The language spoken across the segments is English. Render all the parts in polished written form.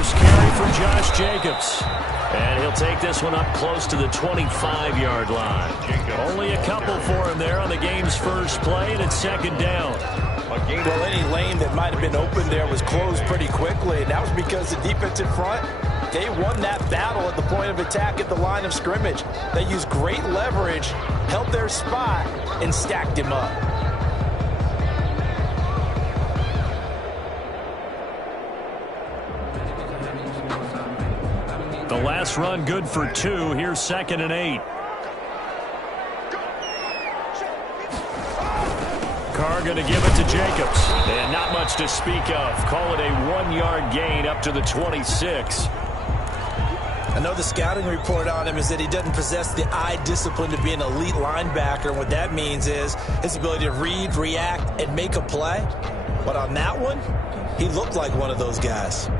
first carry for Josh Jacobs. And he'll take this one up close to the 25-yard line. Only a couple for him there on the game's first play, and it's second down. Well, any lane that might have been open there was closed pretty quickly, and that was because the defense in front, they won that battle at the point of attack at the line of scrimmage. They used great leverage, held their spot, and stacked him up. The last run good for 2. Here's 2nd and 8. Carr going to give it to Jacobs. And not much to speak of. Call it a 1-yard gain up to the 26. I know the scouting report on him is that he doesn't possess the eye discipline to be an elite linebacker. And what that means is his ability to read, react, and make a play. But on that one, he looked like one of those guys.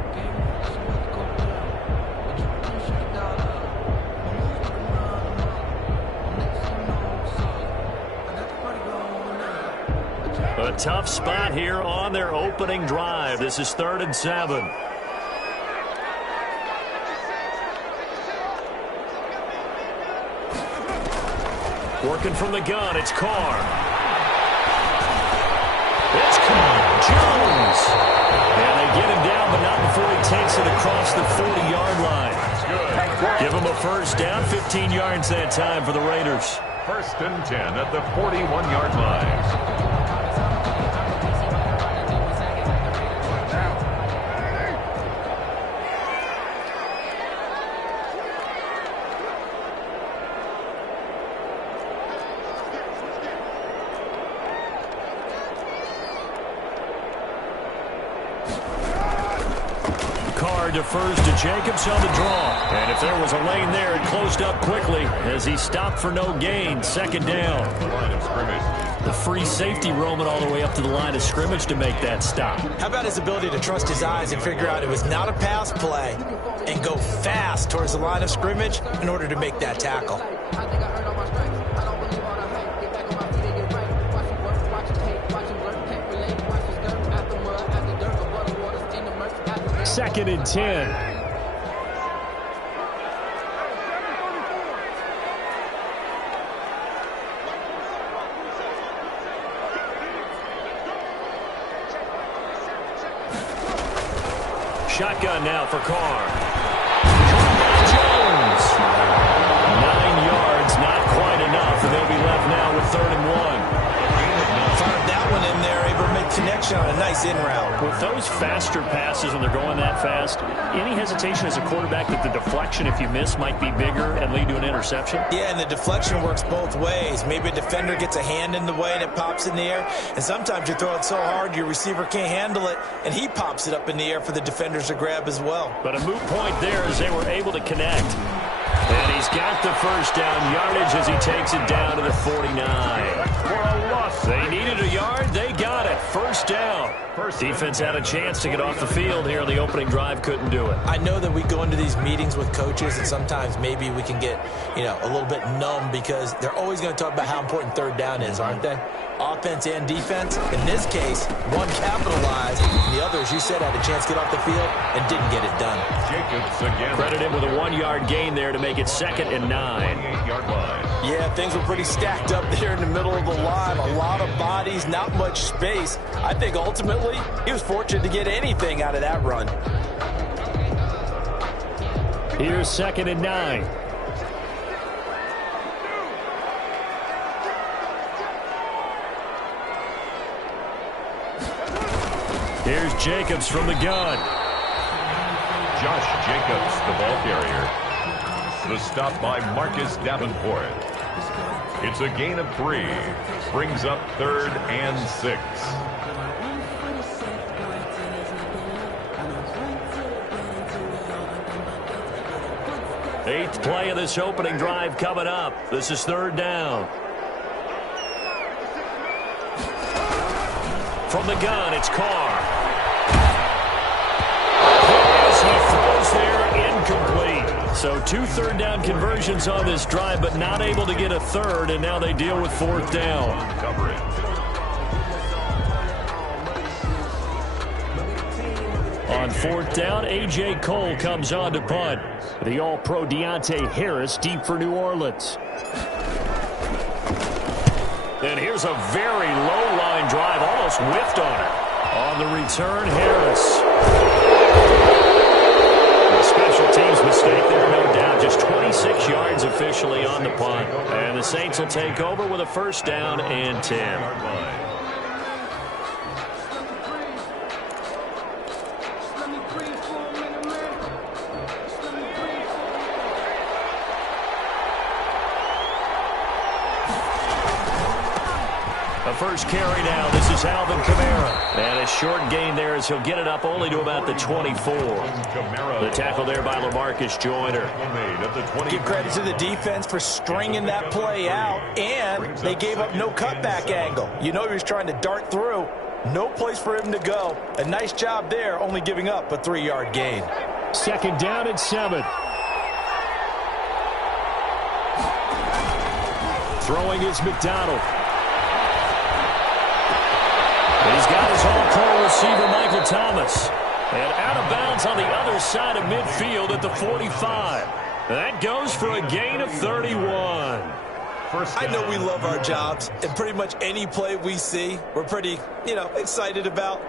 A tough spot here on their opening drive. This is 3rd and 7. Working from the gun, it's Carr. It's Carr. Jones. And they get him down, but not before he takes it across the 40-yard line. Give him a first down, 15 yards that time for the Raiders. 1st and 10 at the 41-yard line. Defers to Jacobs on the draw. And if there was a lane there, it closed up quickly as he stopped for no gain. 2nd down. Line of scrimmage. The free safety roaming all the way up to the line of scrimmage to make that stop. How about his ability to trust his eyes and figure out it was not a pass play and go fast towards the line of scrimmage in order to make that tackle? 2nd and 10. Shotgun now for Carr. Jones. 9 yards, not quite enough, and they'll be left now with 3rd and 1. Fired that one in there, able to make connection on a nice in route. With those faster passes when they're going that fast, any hesitation as a quarterback that the deflection, if you miss, might be bigger and lead to an interception? Yeah, and the deflection works both ways. Maybe a defender gets a hand in the way and it pops in the air, and sometimes you throw it so hard your receiver can't handle it, and he pops it up in the air for the defenders to grab as well. But a moot point there as they were able to connect. And he's got the first down yardage as he takes it down to the 49. For a loss. They needed a yard. They got it. First down. Defense had a chance to get off the field here on the opening drive. Couldn't do it. I know that we go into these meetings with coaches, and sometimes maybe we can get, a little bit numb because they're always going to talk about how important 3rd down is, aren't they? Offense and defense. In this case, one capitalized, and the other, as you said, had a chance to get off the field and didn't get it done. Jacobs again. Credit him with a 1-yard gain there to make it 2nd and 9. 28-yard line. Yeah, things were pretty stacked up there in the middle of the line. A lot of bodies, not much space. I think ultimately he was fortunate to get anything out of that run. Here's 2nd and 9. Here's Jacobs from the gun. Josh Jacobs, the ball carrier. The stop by Marcus Davenport. It's a gain of 3. Brings up 3rd and 6. Eighth play of this opening drive coming up. This is 3rd down. From the gun, it's Carr. As he throws there, incomplete. So 2 3rd down conversions on this drive, but not able to get a 3rd, and now they deal with 4th down. On 4th down. A.J. Cole comes on to punt. The All-Pro Deontay Harris deep for New Orleans. And here's a very low-line drive, almost whiffed on it. On the return, Harris. A special teams mistake there, no doubt. Just 26 yards officially on the punt. And the Saints will take over with a 1st down and 10. First carry now. This is Alvin Kamara. And a short gain there as he'll get it up only to about the 24. The tackle there by LaMarcus Joyner. Give credit to the defense for stringing that play out, and they gave up no cutback angle. You know he was trying to dart through. No place for him to go. A nice job there, only giving up a 3-yard gain. 2nd down and 7. Throwing is McDonald. He's got his all-pro receiver, Michael Thomas. And out of bounds on the other side of midfield at the 45. That goes for a gain of 31. I know we love our jobs, and pretty much any play we see, we're pretty, excited about.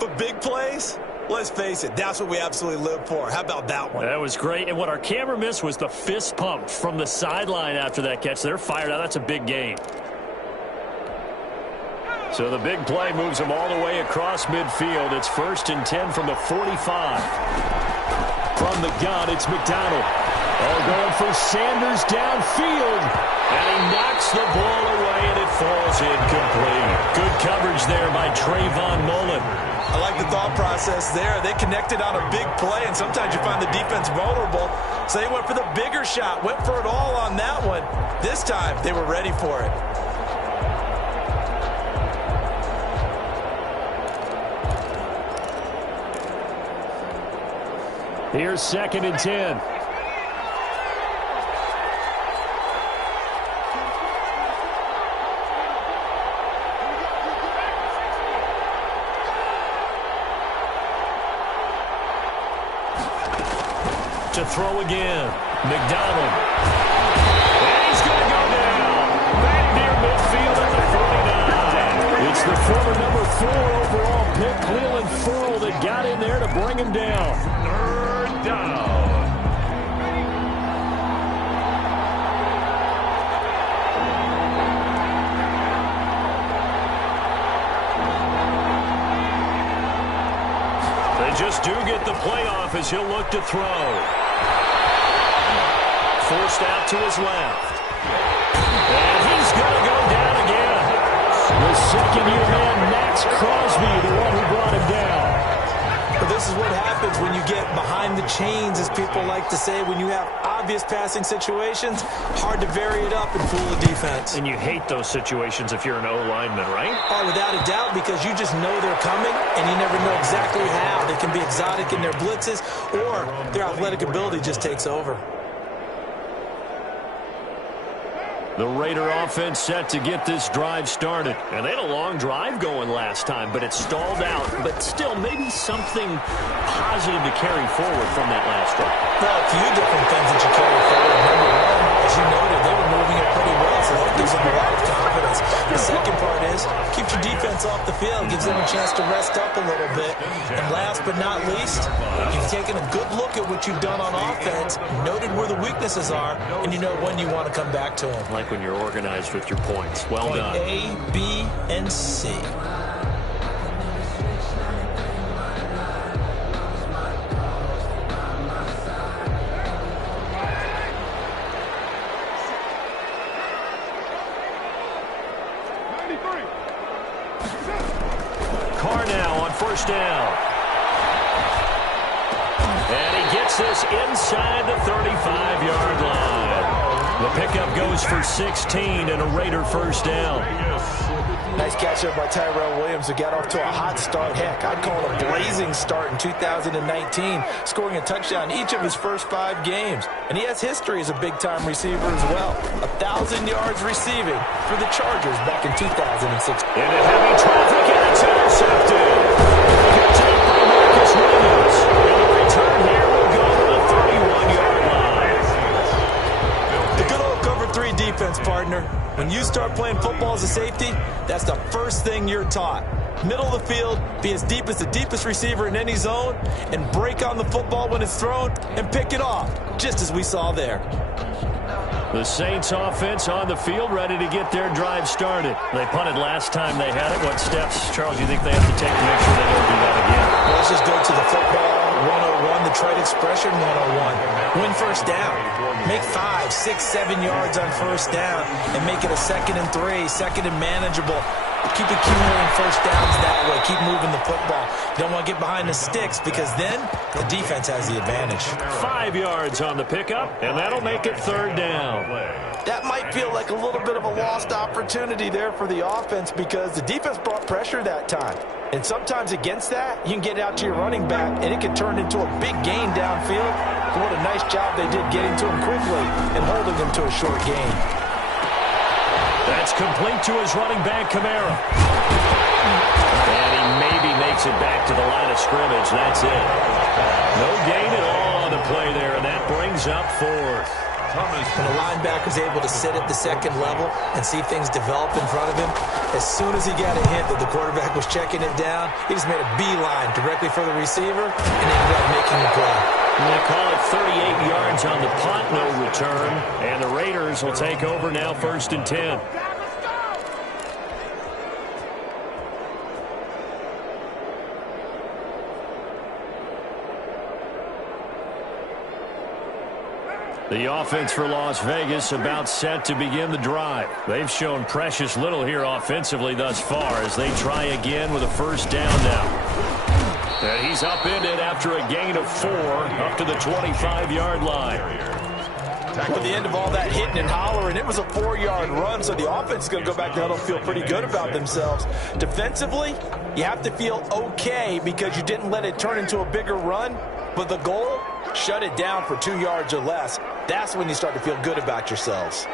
But big plays, let's face it, that's what we absolutely live for. How about that one? That was great. And what our camera missed was the fist pump from the sideline after that catch. They're fired out. That's a big gain. So the big play moves them all the way across midfield. It's 1st and 10 from the 45. From the gun, it's McDonald. Going for Sanders downfield. And he knocks the ball away, and it falls incomplete. Good coverage there by Trayvon Mullen. I like the thought process there. They connected on a big play, and sometimes you find the defense vulnerable. So they went for the bigger shot, went for it all on that one. This time, they were ready for it. Here's 2nd and 10. To throw again. McDonald. And he's going to go down. Back near midfield at the 49. It's the former number 4 overall pick, Cleveland Ferrell, that got in there to bring him down. Down. They just do get the playoff as he'll look to throw. Forced out to his left. And he's going to go down again. The second-year man, Max Crosby, the one who brought him down. But this is what happens when you get behind the chains, as people like to say. When you have obvious passing situations, hard to vary it up and fool the defense. And you hate those situations if you're an O-lineman, right? Oh, without a doubt, because you just know they're coming, and you never know exactly how. They can be exotic in their blitzes, or their athletic ability just takes over. The Raider offense set to get this drive started. And they had a long drive going last time, but it stalled out. But still, maybe something positive to carry forward from that last drive. Well, a few different things that you carry forward. Number one, as you noted, they were moving it pretty well, so that gives them a lot of confidence. The second part is, keeps your defense off the field, gives them a chance to rest up a little bit. And last but not least, you've taken a good look at what you've done on offense, noted where the weaknesses are, and you know when you want to come back to them. Like when you're organized with your points. Well Point done. A, B, and C. Carr now on 1st down. And he gets this inside the 35-yard line. The pickup goes for 16 and a Raider 1st down. Nice catch there by Tyrell Williams, who got off to a hot start. Heck, I'd call it a blazing start in 2019, scoring a touchdown each of his first 5 games. And he has history as a big-time receiver as well. 1,000 yards receiving for the Chargers back in 2006. Into heavy traffic, and it's intercepted. Picked up by Marcus Williams. offense, partner. When you start playing football as a safety, that's the first thing you're taught. Middle of the field, be as deep as the deepest receiver in any zone, and break on the football when it's thrown and pick it off, just as we saw there. The Saints offense on the field, ready to get their drive started. They punted last time they had it. What steps, Charles, you think they have to take to make sure they don't do that again? Well, let's just go to the football 101, the trade expression 101. Win first down. Make 5, 6, 7 yards on first down and make it a 2nd and 3, 2nd and manageable. Keep accumulating first downs that way. Keep moving the football. You don't want to get behind the sticks because then the defense has the advantage. 5 yards on the pickup, and that'll make it 3rd down. That might feel like a little bit of a lost opportunity there for the offense because the defense brought pressure that time. And sometimes against that, you can get out to your running back, and it can turn into a big gain downfield. What a nice job they did getting to him quickly and holding him to a short gain. That's complete to his running back, Kamara. And he maybe makes it back to the line of scrimmage. That's it. No gain at all on the play there, and that brings up 4th. When the linebacker's able to sit at the 2nd level and see things develop in front of him, as soon as he got a hint that the quarterback was checking it down, he just made a beeline directly for the receiver and ended up making the play. And they call it 38 yards on the punt, no return. And the Raiders will take over now, 1st and 10. The offense for Las Vegas about set to begin the drive. They've shown precious little here offensively thus far as they try again with a 1st down now. And he's upended after a gain of 4 up to the 25-yard line. At the end of all that hitting and hollering, it was a 4-yard run, so the offense is going to go back to huddle and feel pretty good about themselves. Defensively, you have to feel okay because you didn't let it turn into a bigger run, but the goal, shut it down for 2 yards or less. That's when you start to feel good about yourselves.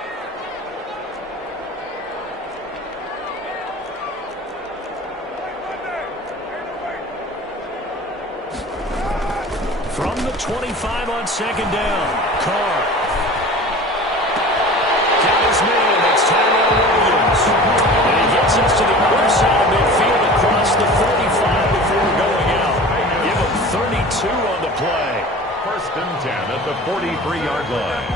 From the 25 on 2nd down, Carr. Got his man, it's Tyrell Williams. And he gets us to the other side of midfield across the 45 before going out. Give him 32 on the play. 1st and 10 at the 43-yard line.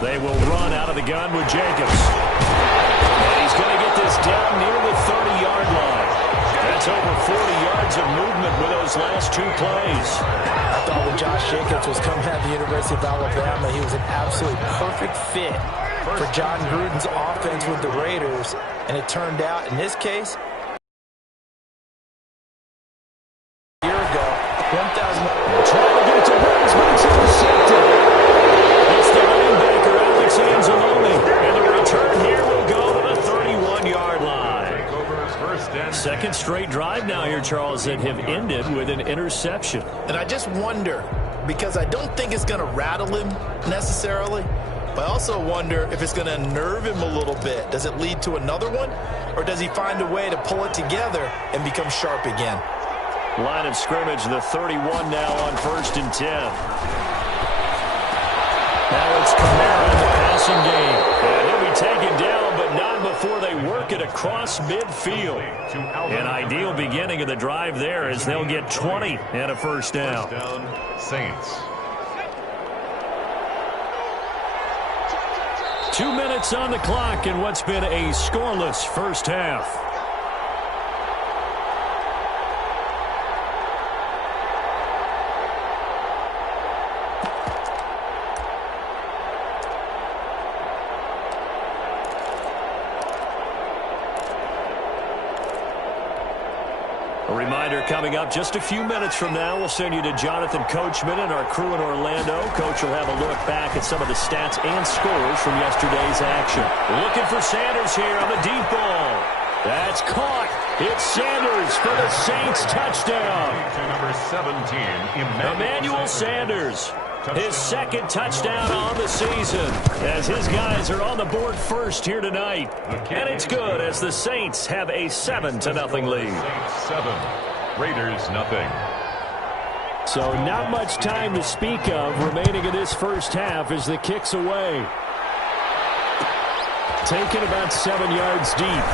They will run out of the gun with Jacobs. And he's going to get this down near the 30-yard line. That's over 40 yards of movement with those last 2 plays. I thought when Josh Jacobs was coming out of the University of Alabama, he was an absolutely perfect fit for John Gruden's offense with the Raiders. And it turned out, in this case, a year ago, 1,000. Trying to get to Williams, but it's intercepted. It's the running backer, Alex Anzalone. And the return here will go to the 31-yard line. 2nd straight drive now here, Charles, that have ended with an interception. And I just wonder, because I don't think it's going to rattle him necessarily, but I also wonder if it's going to unnerve him a little bit. Does it lead to another one, or does he find a way to pull it together and become sharp again? Line of scrimmage, the 31 now on 1st and 10. Now it's Kamara in the passing game. And he'll be taken down, but not before they work it across midfield. An ideal beginning of the drive there as they'll get 20 and a 1st down. 1st down, Saints. 2 minutes on the clock in what's been a scoreless 1st half. A reminder coming up just a few minutes from now, we'll send you to Jonathan Coachman and our crew in Orlando. Coach will have a look back at some of the stats and scores from yesterday's action. Looking for Sanders here on the deep ball. That's caught. It's Sanders for the Saints touchdown. To number 17, Emmanuel Sanders. His second touchdown on the season as his guys are on the board first here tonight. And it's good as the Saints have a 7-0 lead. 7, Raiders nothing. So not much time to speak of remaining in this first half as the kick's away. Taken about 7 yards deep.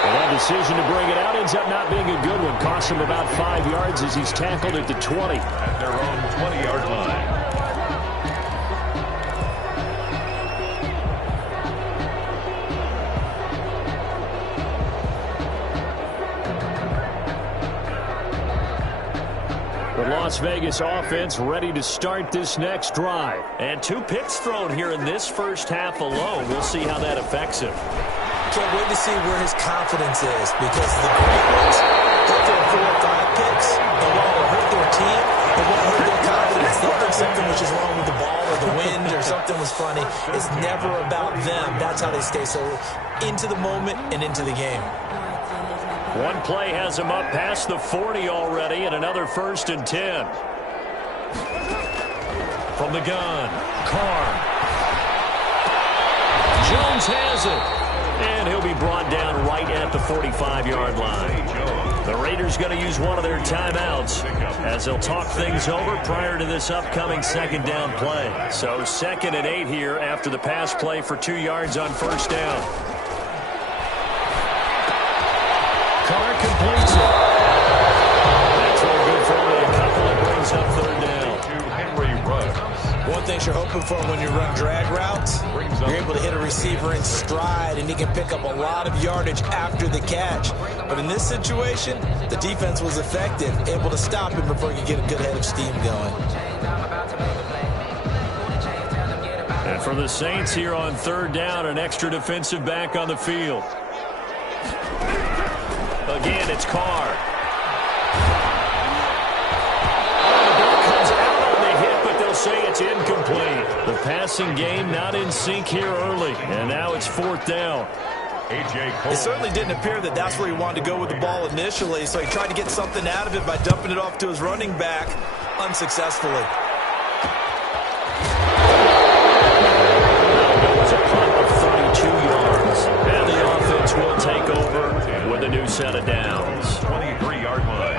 And that decision to bring it out ends up not being a good one. Costs him about 5 yards as he's tackled at the 20. At their own 20-yard line. The Las Vegas offense ready to start this next drive. And 2 picks thrown here in this first half alone. We'll see how that affects him. Can't wait to see where his confidence is because the great ones get their 4 or 5 picks, and while it'll hurt their team, it won't hurt their confidence. They'll think something was just wrong with the ball or the wind or something was funny. It's never about them. That's how they stay so into the moment and into the game. One play has him up past the 40 already, and another 1st and 10. From the gun, Carr. Jones has it. And he'll be brought down right at the 45-yard line. The Raiders going to use one of their timeouts as they'll talk things over prior to this upcoming 2nd down play. So 2nd and 8 here after the pass play for 2 yards on 1st down. Carr completes it. That's all good for only a couple. It brings up 3rd down. To Henry Ruggs. One thing you're hoping for when you run drag routes, you're able to hit a receiver in stride, and he can pick up a lot of yardage after the catch. But in this situation, the defense was effective, able to stop him before he could get a good head of steam going. And for the Saints here on 3rd down, an extra defensive back on the field. Again, it's Carr. Say it's incomplete. The passing game not in sync here early, and now it's 4th down. It certainly didn't appear that that's where he wanted to go with the ball initially, so he tried to get something out of it by dumping it off to his running back unsuccessfully. It was a punt of 32 yards, and the offense will take over with a new set of downs. 23-yard line.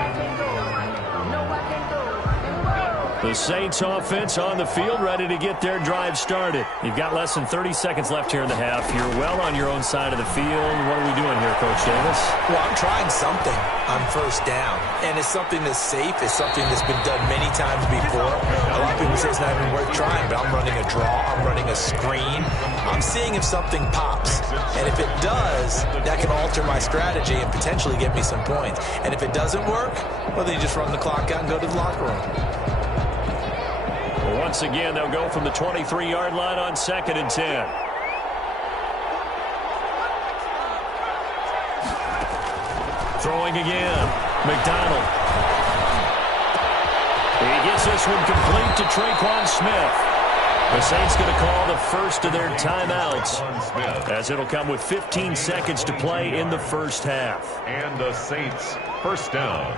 The Saints offense on the field ready to get their drive started. You've got less than 30 seconds left here in the half. You're well on your own side of the field. What are we doing here, Coach Davis? Well, I'm trying something on 1st down, and it's something that's safe. It's something that's been done many times before. A lot of people say it's not even worth trying, but I'm running a draw. I'm running a screen. I'm seeing if something pops, and if it does, that can alter my strategy and potentially get me some points. And if it doesn't work, well, then you just run the clock out and go to the locker room. Once again, they'll go from the 23-yard line on 2nd and 10. Throwing again. McDonald. He gets this one complete to Traquan Smith. The Saints going to call the first of their timeouts as it'll come with 15 seconds to play in the first half. And the Saints 1st down.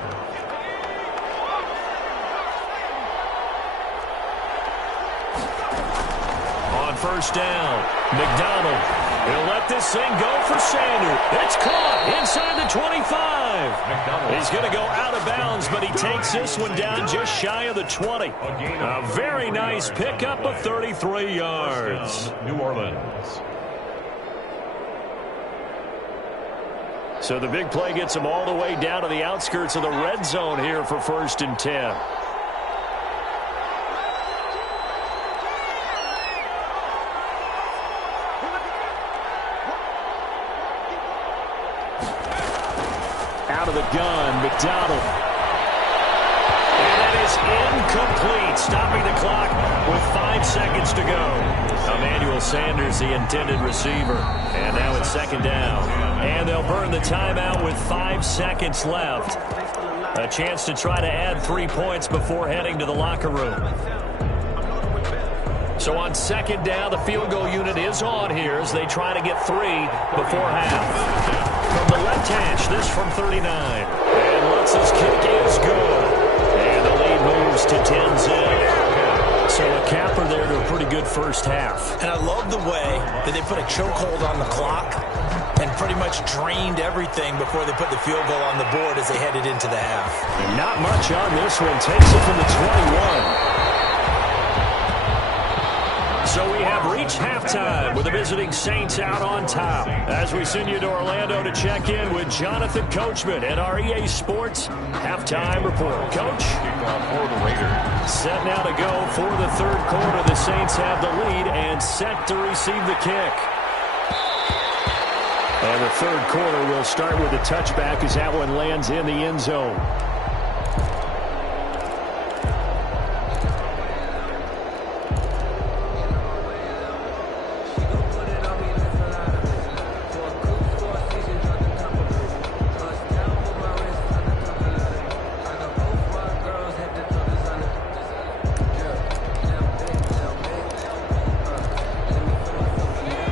On 1st down, McDonald. He'll let this thing go for Sanders. It's caught inside the 25. He's going to go out of bounds, but he takes this one down just shy of the 20. A very nice pickup of 33 yards. New Orleans. So the big play gets him all the way down to the outskirts of the red zone here for 1st and 10. Out of the gun, McDonald. And that is incomplete, stopping the clock with 5 seconds to go. Emmanuel Sanders, the intended receiver. And now it's 2nd down. And they'll burn the timeout with 5 seconds left. A chance to try to add 3 points before heading to the locker room. So on 2nd down, the field goal unit is on here as they try to get 3 before half. From the left hash, this from 39. And Lutz's kick is good. And the lead moves moves to 10-zip. So a capper there to a pretty good first half. And I love the way that they put a chokehold on the clock and pretty much drained everything before they put the field goal on the board as they headed into the half. And not much on this one. Takes it from the 21. So we have reached halftime with the visiting Saints out on top. As we send you to Orlando to check in with Jonathan Coachman at our EA Sports Halftime Report. Coach? Kickoff for the Raiders. Set now to go for the third quarter. The Saints have the lead and set to receive the kick. And the third quarter will start with a touchback as that one lands in the end zone.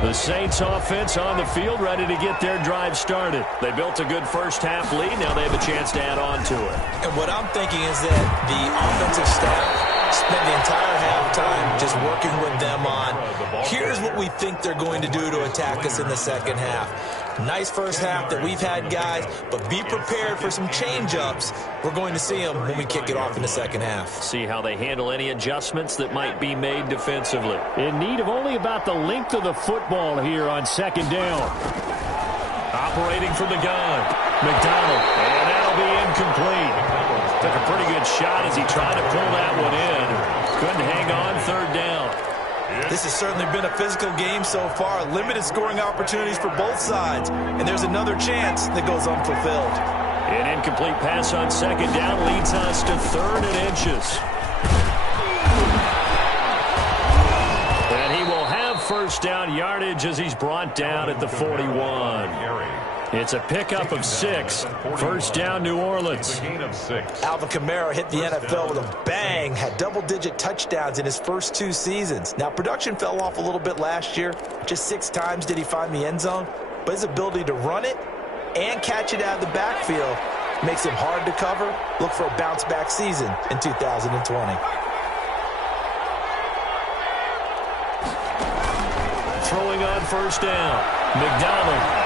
The Saints offense on the field, ready to get their drive started. They built a good first half lead. Now they have a chance to add on to it. And what I'm thinking is that the offensive staff spent the entire halftime just working with them on, here's what we think they're going to do to attack us in the second half. Nice first half that we've had, guys, but be prepared for some change-ups. We're going to see them when we kick it off in the second half. See how they handle any adjustments that might be made defensively. In need of only about the length of the football here on second down. Operating from the gun, McDonald, and that'll be incomplete. Took a pretty good shot as he tried to pull that one in. Couldn't hang on third down. This has certainly been a physical game so far. Limited scoring opportunities for both sides. And there's another chance that goes unfulfilled. An incomplete pass on second down leads us to 3rd and inches. And he will have first down yardage as he's brought down at the 41. It's a pickup of 6. First down, New Orleans. Alvin Kamara hit the NFL with a bang, had double-digit touchdowns in his first 2 seasons. Now, production fell off a little bit last year. Just 6 times did he find the end zone. But his ability to run it and catch it out of the backfield makes him hard to cover. Look for a bounce-back season in 2020. Throwing on first down, McDonald.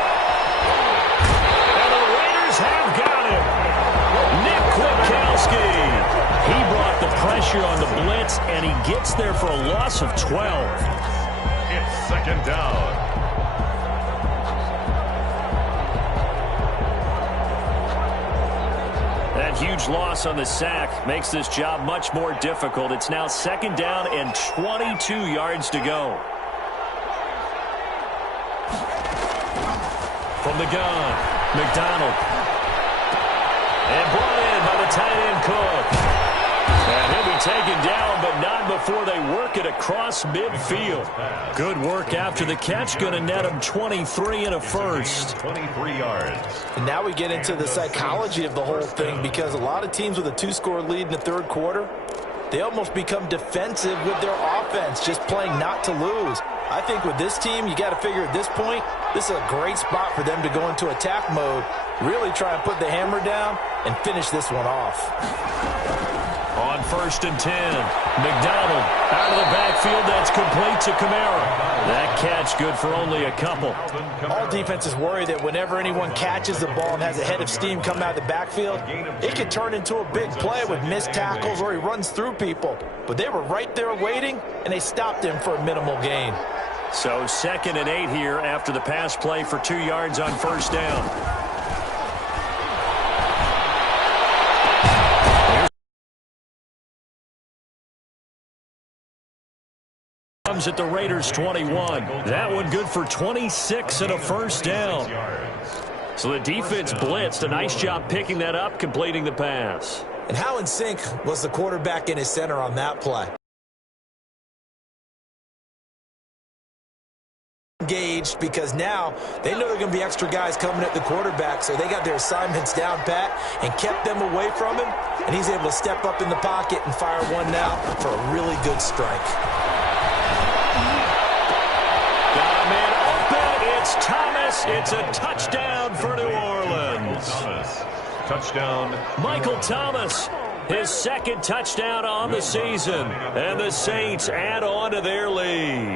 Have got him. Nick Kwiatkowski. He brought the pressure on the blitz, and he gets there for a loss of 12. It's second down. That huge loss on the sack makes this job much more difficult. It's now second down and 22 yards to go. From the gun, McDonald. And brought in by the tight end Cook. And he'll be taken down, but not before they work it across midfield. Good work after the catch. Going to net him 23 and a first. 23 yards. And now we get into the psychology of the whole thing, because a lot of teams with a 2-score lead in the third quarter, they almost become defensive with their offense, just playing not to lose. I think with this team, you got to figure at this point, this is a great spot for them to go into attack mode, really try and put the hammer down and finish this one off. On 1st and 10, McDonald out of the backfield. That's complete to Kamara. That catch good for only a couple. All defenses worry that whenever anyone catches the ball and has a head of steam come out of the backfield, it could turn into a big play with missed tackles or he runs through people. But they were right there waiting, and they stopped him for a minimal gain. So 2nd and 8 here after the pass play for 2 yards on first down. Comes at the Raiders 21. That one good for 26 and a first down. So the defense blitzed. A nice job picking that up, completing the pass. And how in sync was the quarterback in his center on that play? Engaged, because now they know there are going to be extra guys coming at the quarterback, so they got their assignments down pat and kept them away from him, and he's able to step up in the pocket and fire one now for a really good strike. Got a man open. It's Thomas. It's a touchdown for New Orleans. Touchdown. Michael Thomas his second touchdown on the season. And the Saints add on to their lead.